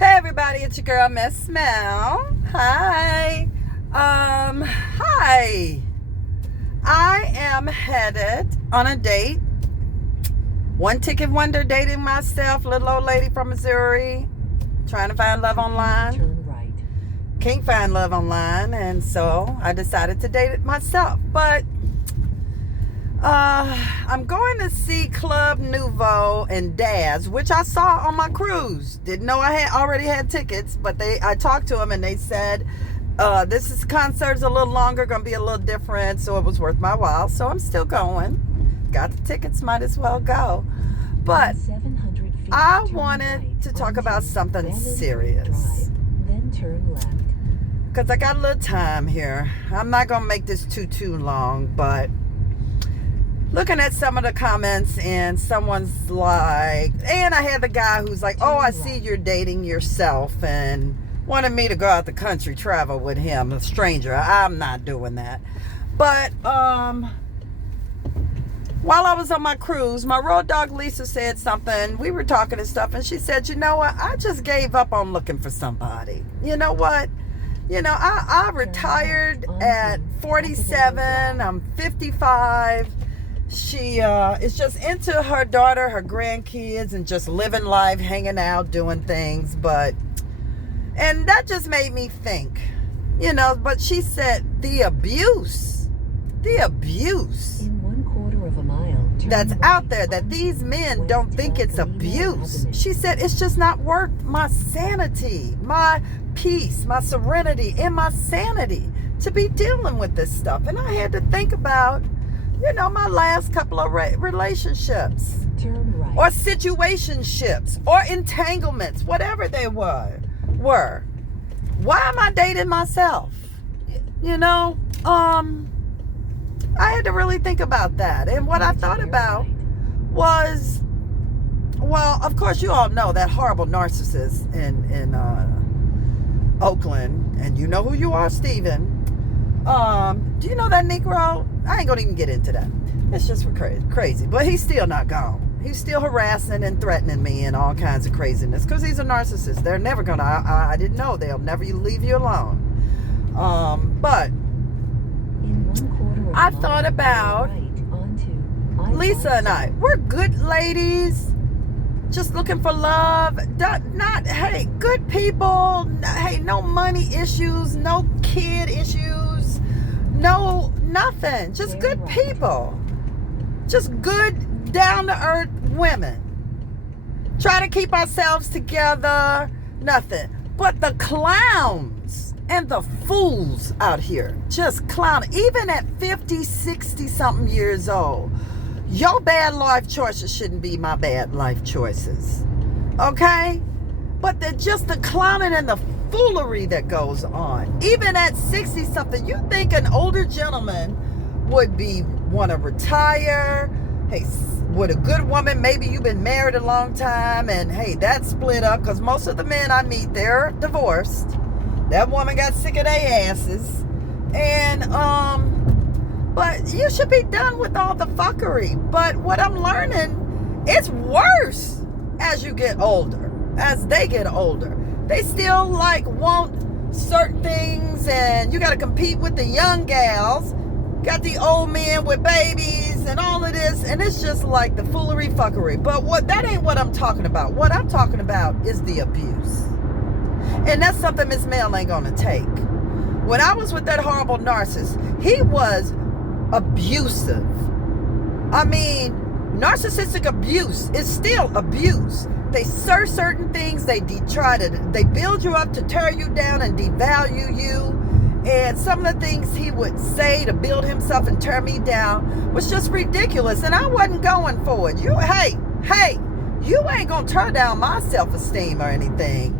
Hey everybody, it's your girl Miss Mel. Hi. Hi. I am headed on a date. One ticket wonder, dating myself, little old lady from Missouri, trying to find love online. Turn right. Can't find love online, and so I decided to date it myself. But I'm going to see Club Nouveau and Daz, which I saw on my cruise. Didn't know I had already had tickets, but I talked to them and they said this concert's a little longer, gonna be a little different, so it was worth my while. So I'm still going. Got the tickets, might as well go. But 700 feet, I turn wanted right to talk onto about something Vandenberg serious. Drive, then turn left. Because I got a little time here. I'm not gonna make this too long, but looking at some of the comments, and someone's like, and I had the guy who's like, oh, I see you're dating yourself, and wanted me to go out the country, travel with him, a stranger. I'm not doing that. But while I was on my cruise, my road dog Lisa said something. We were talking and stuff, and she said, you know what, I just gave up on looking for somebody. You know what? You know, I retired at 47. I'm 55. She is just into her daughter, her grandkids, and just living life, hanging out, doing things. And that just made me think, you know, but she said the abuse In 1/4 of a mile, turn that's right out there, that onto these men West don't think it's Catalina abuse. Avenue. She said it's just not worth my sanity, my peace, my serenity, and my sanity to be dealing with this stuff. And I had to think about, you know, my last couple of relationships Turn right. or situationships or entanglements, whatever they were. Why am I dating myself? You know, I had to really think about that. And what I thought about was, well, of course, you all know that horrible narcissist in Oakland, and you know who you are, Steven. Do you know that Negro? I ain't gonna even get into that. It's just for crazy. But he's still not gone. He's still harassing and threatening me and all kinds of craziness because he's a narcissist. They're never gonna. I didn't know they'll never leave you alone. But In 1/4 of a I mile, thought about right onto Lisa and I. We're good ladies, just looking for love. Not hey, good people. Hey, no money issues, no kid issues, no nothing. Just good people. Just good, down to earth women. Try to keep ourselves together. Nothing. But the clowns and the fools out here just clowning. Even at 50, 60 something years old. Your bad life choices shouldn't be my bad life choices. Okay? But they're just the clowning and the foolery that goes on. Even at 60 something, you think an older gentleman would want to retire. Hey, with a good woman, maybe you've been married a long time, and hey, that split up, because most of the men I meet, they're divorced. That woman got sick of their asses. And but you should be done with all the fuckery. But what I'm learning, it's worse as you get older, as they get older. They still like want certain things, and you got to compete with the young gals. Got the old men with babies and all of this, and it's just like the foolery fuckery. But that ain't what I'm talking about. What I'm talking about is the abuse. And that's something Miss Mel ain't gonna take. When I was with that horrible narcissist, he was abusive. I mean, narcissistic abuse is still abuse. They search certain things, they build you up to tear you down and devalue you. And some of the things he would say to build himself and tear me down was just ridiculous. And I wasn't going for it. You ain't gonna tear down my self-esteem or anything.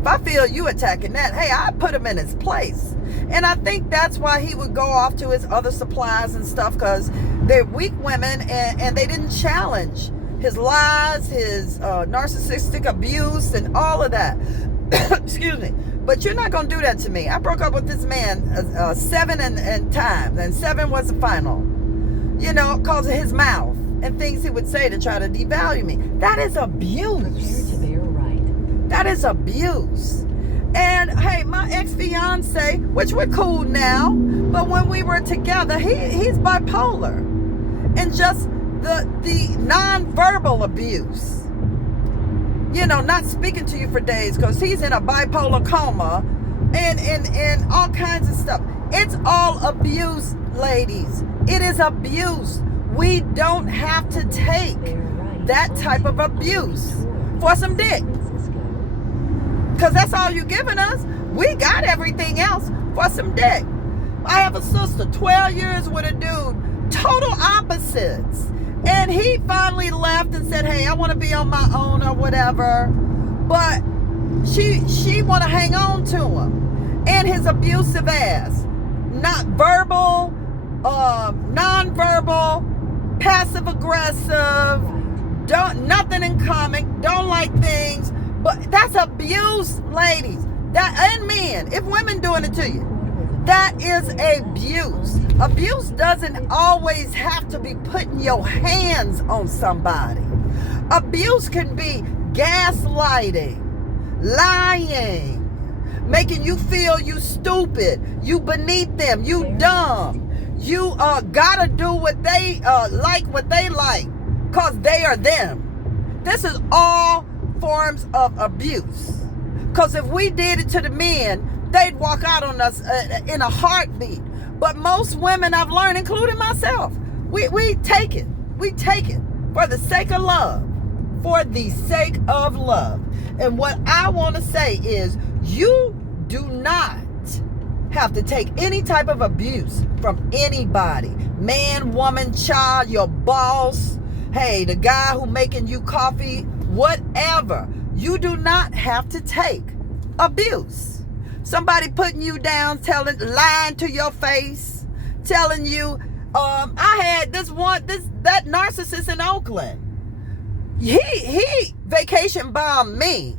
If I feel you attacking that, hey, I put him in his place. And I think that's why he would go off to his other supplies and stuff, because they're weak women, and they didn't challenge his lies, his narcissistic abuse, and all of that. Excuse me. But you're not going to do that to me. I broke up with this man 7 times, and 7 was the final. You know, because of his mouth and things he would say to try to devalue me. That is abuse. Prepare to bear right. That That is abuse. And hey, my ex-fiance, which we're cool now, but when we were together, he's bipolar. And just the non-verbal abuse. You know, not speaking to you for days because he's in a bipolar coma and all kinds of stuff. It's all abuse, ladies. It is abuse. We don't have to take that type of abuse for some dick. Because that's all you're giving us. We got everything else for some dick. I have a sister, 12 years with a dude, total opposites. And he finally left and said, hey, I want to be on my own or whatever. But she want to hang on to him. And his abusive ass. Not verbal, non-verbal, passive aggressive, nothing in common, don't like things. But that's abuse, ladies. And men, if women doing it to you, that is abuse. Abuse doesn't always have to be putting your hands on somebody. Abuse can be gaslighting, lying, making you feel you stupid, you beneath them, you dumb. You gotta do what they like, cause they are them. This is all forms of abuse. Because if we did it to the men, they'd walk out on us in a heartbeat. But most women, I've learned, including myself, we take it. We take it for the sake of love. For the sake of love. And what I want to say is, you do not have to take any type of abuse from anybody. Man, woman, child, your boss, hey, the guy who making you coffee, whatever. You do not have to take abuse. Somebody putting you down, lying to your face, telling you, I had that narcissist in Oakland. He vacation bombed me.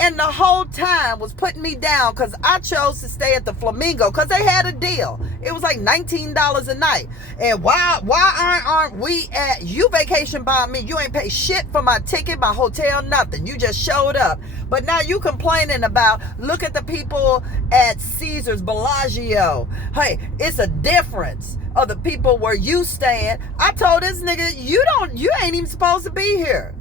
And the whole time was putting me down because I chose to stay at the Flamingo because they had a deal. It was like $19 a night. And why aren't we at, you vacation by me? You ain't pay shit for my ticket, my hotel, nothing. You just showed up. But now you complaining about, look at the people at Caesars, Bellagio. Hey, it's a difference of the people where you staying. I told this nigga, you ain't even supposed to be here.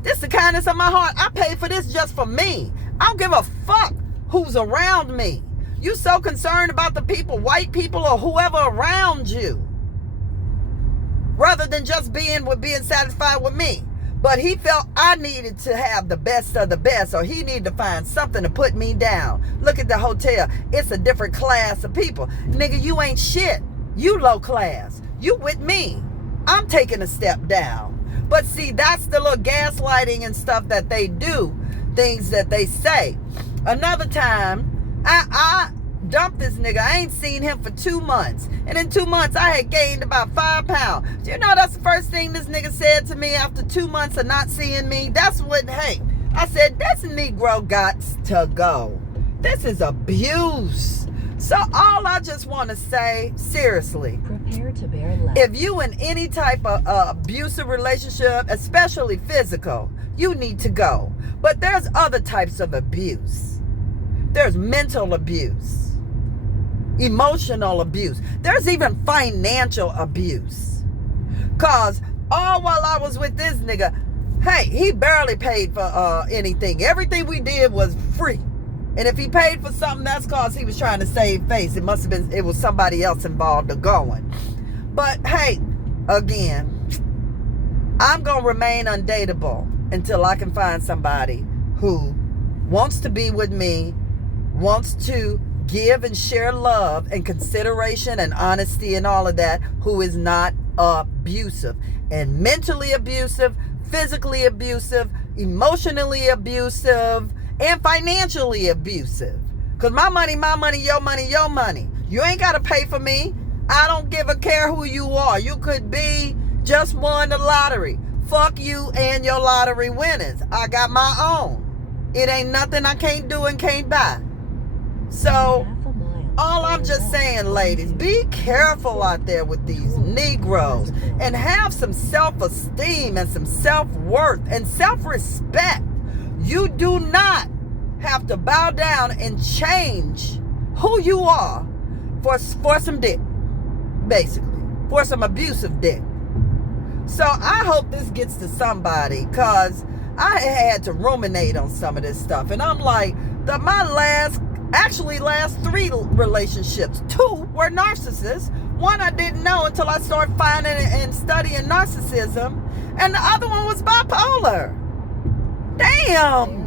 This the kindness of my heart. I paid for this just for me. I don't give a fuck who's around me. You so concerned about the people, white people or whoever around you, rather than just being satisfied with me. But he felt I needed to have the best of the best, or he needed to find something to put me down. Look at the hotel. It's a different class of people. Nigga, you ain't shit. You low class. You with me. I'm taking a step down. But see, that's the little gaslighting and stuff that they do, things that they say. Another time, I dumped this nigga. I ain't seen him for 2 months. And in 2 months, I had gained about 5 pounds. Do you know that's the first thing this nigga said to me after 2 months of not seeing me? That's what, hey, I said, this Negro got to go. This is abuse. So all I just want to say, seriously, prepare to bear less. If you in any type of abusive relationship, especially physical, you need to go. But there's other types of abuse. There's mental abuse, emotional abuse. There's even financial abuse. Cause all while I was with this nigga, hey, he barely paid for anything. Everything we did was free. And if he paid for something, that's because he was trying to save face. It must have been, it was somebody else involved or going. But hey, again, I'm going to remain undateable until I can find somebody who wants to be with me, wants to give and share love and consideration and honesty and all of that, who is not abusive. And mentally abusive, physically abusive, emotionally abusive, and financially abusive. Because my money, your money, your money. You ain't got to pay for me. I don't give a care who you are. You could be just won the lottery. Fuck you and your lottery winners. I got my own. It ain't nothing I can't do and can't buy. So, all I'm just saying, ladies, be careful out there with these Negroes and have some self-esteem and some self-worth and self-respect. You do not have to bow down and change who you are for some dick, basically, for some abusive dick. So I hope this gets to somebody, because I had to ruminate on some of this stuff. And I'm like, my last 3 relationships, 2 were narcissists. 1 I didn't know until I started finding and studying narcissism. And the other one was bipolar. Damn.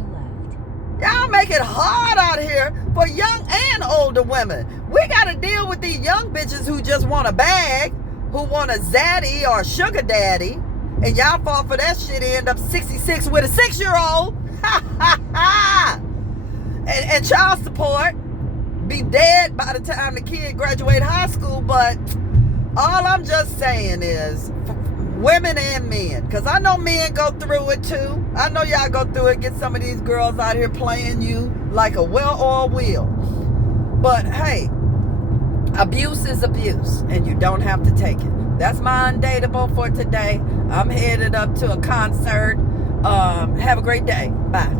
Y'all make it hard out here for young and older women. We got to deal with these young bitches who just want a bag, who want a zaddy or a sugar daddy, and y'all fall for that shit and end up 66 with a 6-year-old. and child support. Be dead by the time the kid graduate high school. But all I'm just saying is, women and men, because I know men go through it too. I know y'all go through it. Get some of these girls out here playing you like a well-oiled wheel. But hey, abuse is abuse, and you don't have to take it. That's my Undateable for today. I'm headed up to a concert. Have a great day. Bye.